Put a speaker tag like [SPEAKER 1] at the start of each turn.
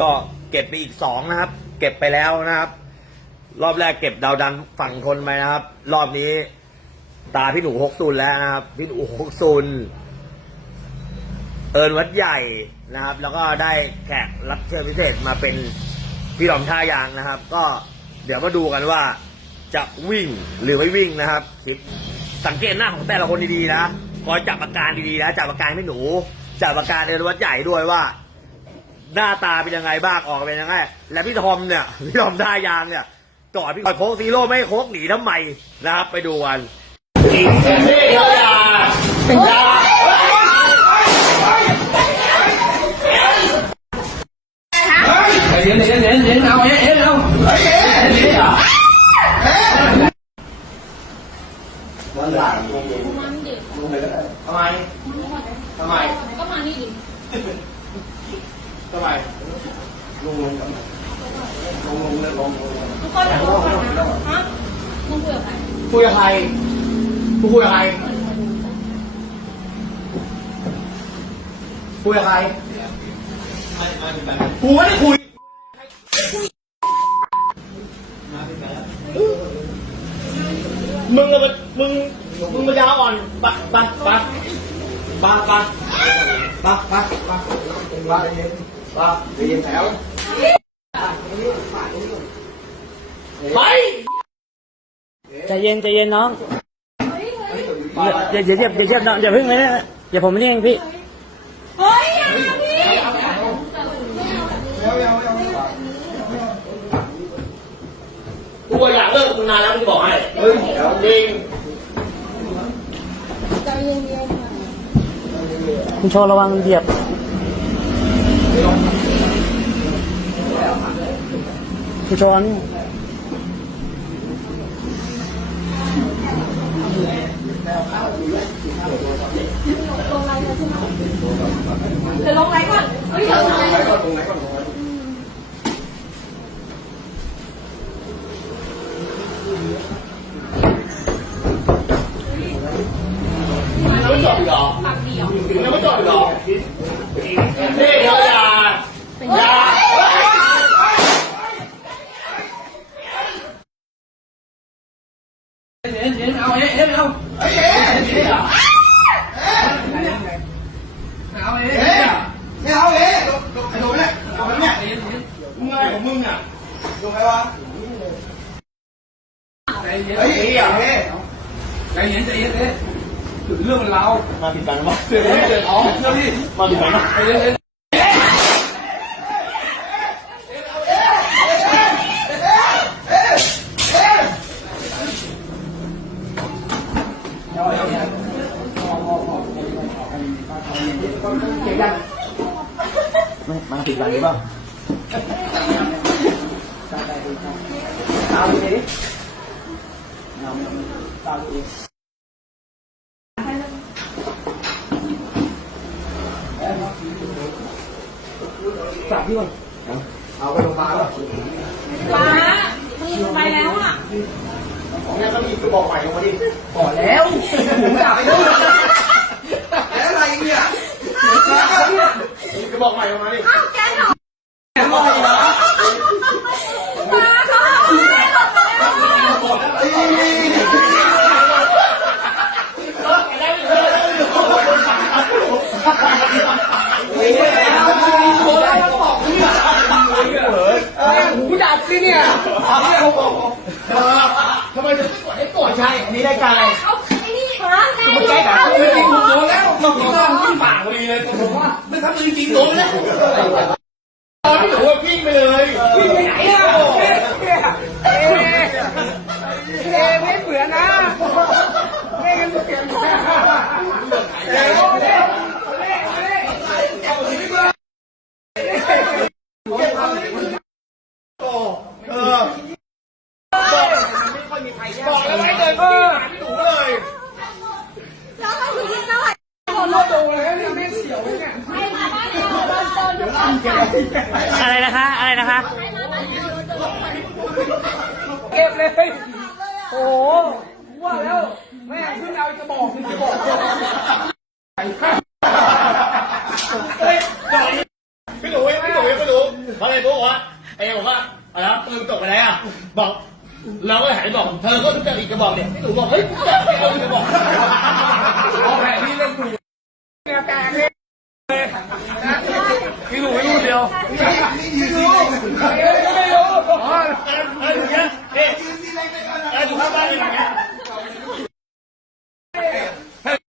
[SPEAKER 1] ก็เก็บไปอีกสองนะครับ เก็บไปแล้วนะครับ รอบแรกเก็บดาวดันฝั่งทนไปนะครับ รอบนี้ ตาพี่หนูหกศูนย์แล้วนะครับ พี่หนูหกศูนย์เอิญวัดใหญ่นะครับ แล้วก็ได้แขกรับเชิญพิเศษมาเป็นพี่หลอมท่ายางนะครับ ก็เดี๋ยวมาดูกันว่าจะวิ่งหรือไม่วิ่งนะครับคลิปสังเกตหน้าของแต่ละคนดีๆนะ คอยจับอาการดีๆนะจับอาการพี่หนู จับอาการเอิญวัดใหญ่ด้วยว่า หน้าตาเป็นยังไงบ้างออกเป็นยังไง และพี่ทอมเนี่ยพี่ทอมท่ายางเนี่ยก่อนพี่ก่อนโค้กซีโร่ไม่โค้กหนีทำไมนะครับไปดูกัน
[SPEAKER 2] เดี๋ยวเดี๋ยวเดี๋ยวเดี๋ยวเอาเอ๊ะเอ๊ะเอา
[SPEAKER 3] มันดิ
[SPEAKER 2] ทำไมทำไม
[SPEAKER 3] ก็มานี่ดิ
[SPEAKER 2] ทำไม
[SPEAKER 3] ทุกคนจะรู้ก่อนนะฮะมึงคุยกับใคร
[SPEAKER 2] คุยกับใครกูคุยกับใครคุยกับใครกูไม่ได้คุยมึงอะมันมึงมึงมายาอ่อนปะปะปะปะปะ ปะปะปะปะปะเรียนแถวไป
[SPEAKER 4] ใจเย็นใจเย็นน้องอย่าอย่าอย่าอย่าอย่าอย่าอย่าพึ่งเลยนะอย่าผมนี่เองพี่
[SPEAKER 3] เฮ้ยอย่าพี่
[SPEAKER 1] กูอยากเลิกมึงนานแล้วมึงบอกให้เฮ้ยจริง
[SPEAKER 3] ใจเย็นๆนะ
[SPEAKER 4] คุณโชว์ระวังเหยียบคุณโชว์อันนี้
[SPEAKER 3] เดี๋ยวลงไลน์ก่อนเฮ้ยเดี๋ยวลงไลน์ก่อน
[SPEAKER 1] ยังไม่จบอีกเหรอ
[SPEAKER 3] ปากเดียว
[SPEAKER 1] ยังไม่จบอีกเหรอเฮ้ยอย่าอย่า
[SPEAKER 2] เดี๋ยวเดี๋ยวเอาเอ๊ะเอ๊ะเอาเอาเอ๊ะไม่เอาเอ๊ะไอ้โดนเนี่ยโดนเนี่ยมึงอะไรของมึงอะโดนใครวะใจ เย็นใจเย็นใจเย็นใจเย็นเอ๊ะถึงเรื่องเรา
[SPEAKER 1] มาผิดกันมั้ง
[SPEAKER 2] เดี๋ยวเดี๋ยวอ๋อเดี๋ยวดิ
[SPEAKER 1] มาผิดกันมั้ง
[SPEAKER 2] ใจเย็นเย็น
[SPEAKER 1] ไม่มาผิดกันหรือเปล่า
[SPEAKER 2] ตามดูดิ
[SPEAKER 1] จับพี่ก่อน
[SPEAKER 2] เอาไปโรงพยาบาลแล้ว
[SPEAKER 3] ป้ามึงลงไปแล้วอะ
[SPEAKER 1] เนี่ยก็มีกระบอกใหม่ลงมาดิ
[SPEAKER 2] ก่อนแล้วผมจับไปแล้วยแล้วอะไรเนี่ย
[SPEAKER 1] มีกระบอกใหม่ลงมาดิ
[SPEAKER 3] อ้าวแกเหรอ
[SPEAKER 2] แกบอกเหรอ
[SPEAKER 3] ป้าเขาไม่หลบแล้ว
[SPEAKER 2] หูดับสิเนี่ยทำให้เขาบอกทำไมถึงไม่กดให้กดใช่อันนี้ได้การอะไร
[SPEAKER 3] เขาไอ้นี่มาแน่
[SPEAKER 2] มันแก้กันจริงๆผมโดนแล้วมันผมก็วิ่งฝ่าพอดีเลยผมว่าไม่ทำจริงๆโดนแล้วตอนที่ผมว่าวิ่งไปเลยวิ่งไปไหนอะเอ๊ะเอ๊ะเอ๊ะไม่เปลือนนะไม่กันเปลือนนะเอ๊ะเอ๊ะเอ๊ะเอ๊ะเอาสิเพื่อนโอ้เออบอกแล้วไม่เดินพี่หาพี่หนูเลย
[SPEAKER 3] แล้วเราคือยิงแล้วอะ
[SPEAKER 2] โดนแล้วเนี่ยไม่เสียวเนี่ย
[SPEAKER 3] ไปมาบ้านเดี๋ยวเดินเดินเดี๋ยวก่ อะ
[SPEAKER 4] ไรนะคะ อะไรนะคะ
[SPEAKER 2] เก็บเลย โอ้โหว่าแล้ว แม่ขึ้นเอาจะบอกจะบอก
[SPEAKER 1] เฮ้ยดอกนี้พี่หนูพี่หนูยังไม่รู้เพราะอะไรรู้วะไอ้บอกว่าอะไรนะปืนตกไปไหนอะบอกเราก็หันไปบอก เธอก็รู้จักอีกกระบอกเนี่ยพี่หนูบอก เฮ้ยกูจักไม่เอาอีกกระบอก 可以了